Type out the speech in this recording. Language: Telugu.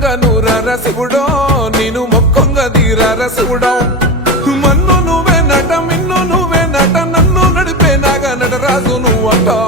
నడకంగ నూరార శివుడో నేను మొక్కంగ తీరార శివుడో మన్ను నువ్వే నట మిన్ను నువ్వే నట నన్ను నడిపే నాగ నటరాజు నువ్వంటో